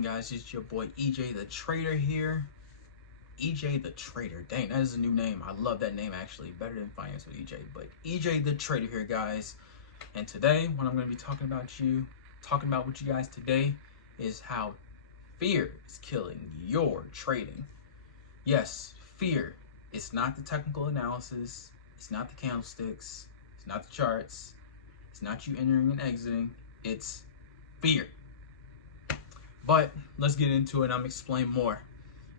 on, guys? It's your boy EJ the Trader here. EJ the Trader. Dang, that is a new name. I love that name, actually. Better than Finance with EJ. But EJ the Trader here, guys. And today, what I'm going to be talking about with you guys today is how fear is killing your trading. Yes, fear. It's not the technical analysis. It's not the candlesticks. It's not the charts. It's not you entering and exiting. It's fear. But let's get into it and I'm going to explain more.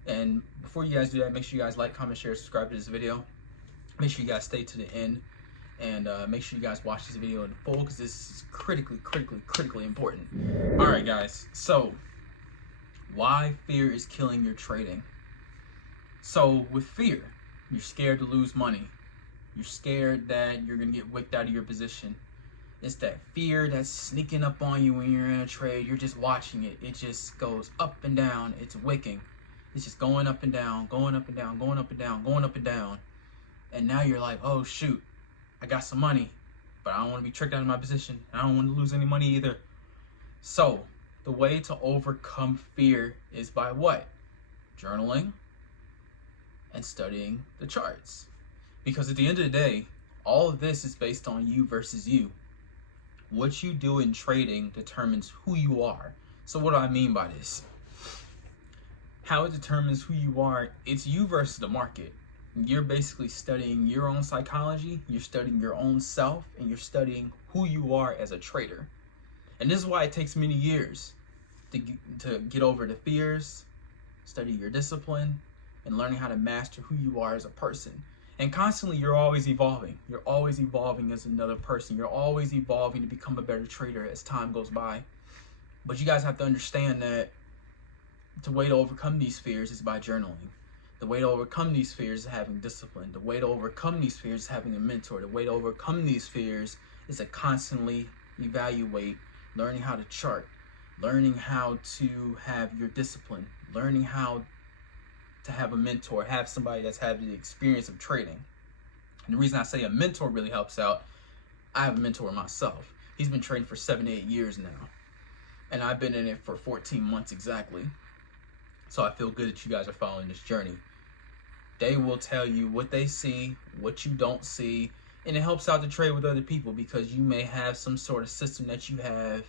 And before you guys do that, make sure you guys like, comment, share, subscribe to this video. Make sure you guys stay to the end. And make sure you guys watch this video in full because this is critically important. Alright guys, so why fear is killing your trading. So with fear, you're scared to lose money. You're scared that you're going to get wicked out of your position. It's that fear that's sneaking up on you when you're in a trade. You're just watching it. It just goes up and down. It's wicking. It's just going up and down, going up and down, going up and down, going up and down. And now you're like, oh shoot, I got some money, but I don't want to be tricked out of my position. I don't want to lose any money either. So the way to overcome fear is by what? Journaling and studying the charts. Because at the end of the day, all of this is based on you versus you. What you do in trading determines who you are. So what do I mean by this? How it determines who you are, it's you versus the market. You're basically studying your own psychology, you're studying your own self, and you're studying who you are as a trader. And this is why it takes many years to get over the fears, study your discipline, and learning how to master who you are as a person. And constantly, you're always evolving. You're always evolving as another person. You're always evolving to become a better trader as time goes by. But you guys have to understand that the way to overcome these fears is by journaling. The way to overcome these fears is having discipline. The way to overcome these fears is having a mentor. The way to overcome these fears is to constantly evaluate, learning how to chart, learning how to have your discipline, learning how to have a mentor, have somebody that's had the experience of trading. And the reason I say a mentor really helps out, I have a mentor myself. He's been trading for 7 to 8 years now. And I've been in it for 14 months exactly. So I feel good that you guys are following this journey. They will tell you what they see, what you don't see, and it helps out to trade with other people because you may have some sort of system that you have,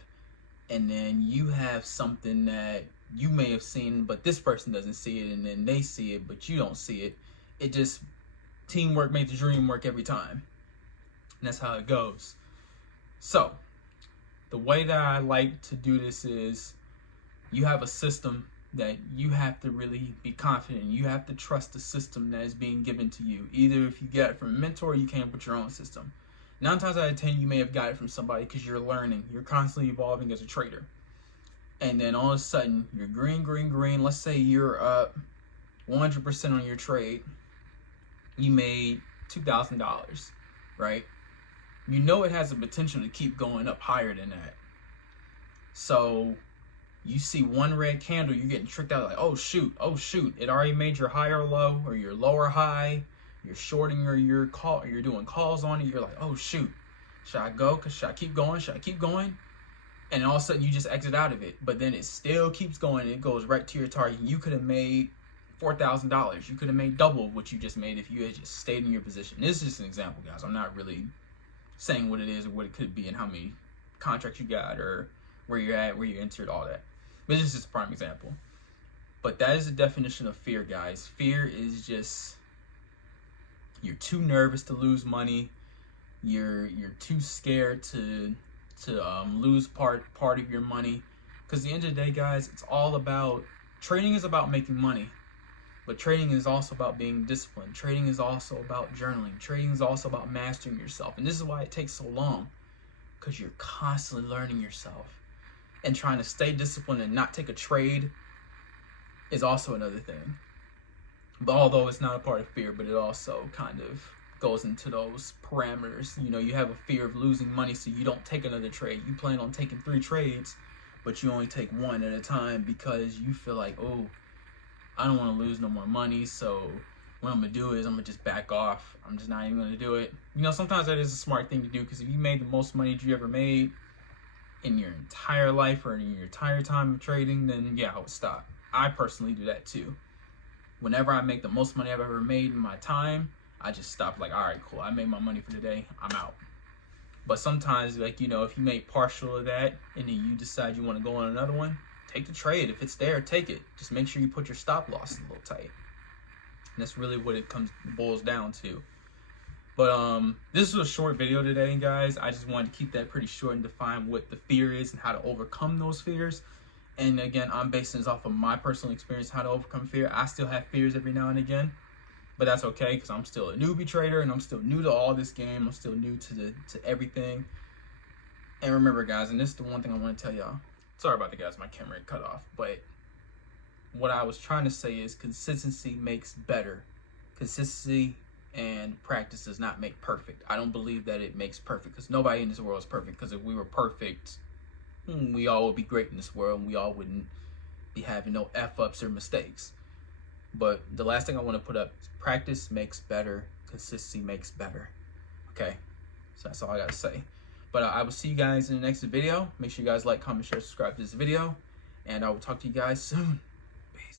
and then you have something that you may have seen, but this person doesn't see it, and then they see it, but you don't see it. It just, teamwork makes the dream work every time. And that's how it goes. So, the way that I like to do this is, you have a system that you have to really be confident. You have to trust the system that is being given to you. Either if you get it from a mentor, or you came up with your own system. 9 times out of 10, you may have got it from somebody because you're learning. You're constantly evolving as a trader. And then all of a sudden, you're green. Let's say you're up 100% on your trade. You made $2,000, right? You know it has the potential to keep going up higher than that. So you see one red candle, you're getting tricked out like, oh shoot, it already made your higher low or your lower high. You're shorting or you're doing calls on it. You're like, oh shoot, should I go? Should I keep going? And all of a sudden you just exit out of it, but then it still keeps going. It goes right to your target. You could have made $4,000. You could have made double what you just made if you had just stayed in your position. This is just an example, guys. I'm not really saying what it is or what it could be and how many contracts you got or where you're at, where you entered, all that. But this is just a prime example. But that is the definition of fear, guys. Fear is just, you're too nervous to lose money. You're too scared to lose part of your money. Because at the end of the day, guys, it's all about, trading is about making money. But trading is also about being disciplined. Trading is also about journaling. Trading is also about mastering yourself. And this is why it takes so long. Because you're constantly learning yourself. And trying to stay disciplined and not take a trade is also another thing. But although it's not a part of fear, but it also kind of goes into those parameters. You know, you have a fear of losing money, so you don't take another trade. You plan on taking 3 trades, but you only take 1 at a time because you feel like, oh, I don't want to lose no more money, so what I'm going to do is I'm going to just back off. I'm just not even going to do it. You know, sometimes that is a smart thing to do because if you made the most money that you ever made, in your entire life or in your entire time of trading, then yeah, I would stop. I personally do that too. Whenever I make the most money I've ever made in my time, I just stop. Like, all right, cool, I made my money for the day, I'm out. But sometimes, like, you know, if you make partial of that and then you decide you want to go on another one, take the trade. If it's there, take it. Just make sure you put your stop loss a little tight. And that's really what it boils down to. But this is a short video today, guys. I just wanted to keep that pretty short and define what the fear is and how to overcome those fears. And again, I'm basing this off of my personal experience, how to overcome fear. I still have fears every now and again, but that's okay, because I'm still a newbie trader and I'm still new to all this game. I'm still new to everything. And remember, guys, and this is the one thing I want to tell y'all. Sorry about the guys, my camera cut off. But what I was trying to say is consistency makes better. Consistency and practice does not make perfect. I don't believe that it makes perfect, because nobody in this world is perfect. Because if we were perfect, we all would be great in this world and we all wouldn't be having no F-ups or mistakes. But the last thing I want to put up is practice makes better, consistency makes better. Okay, so that's all I gotta say. But I will see you guys in the next video. Make sure you guys like, comment, share, subscribe to this video, and I will talk to you guys soon.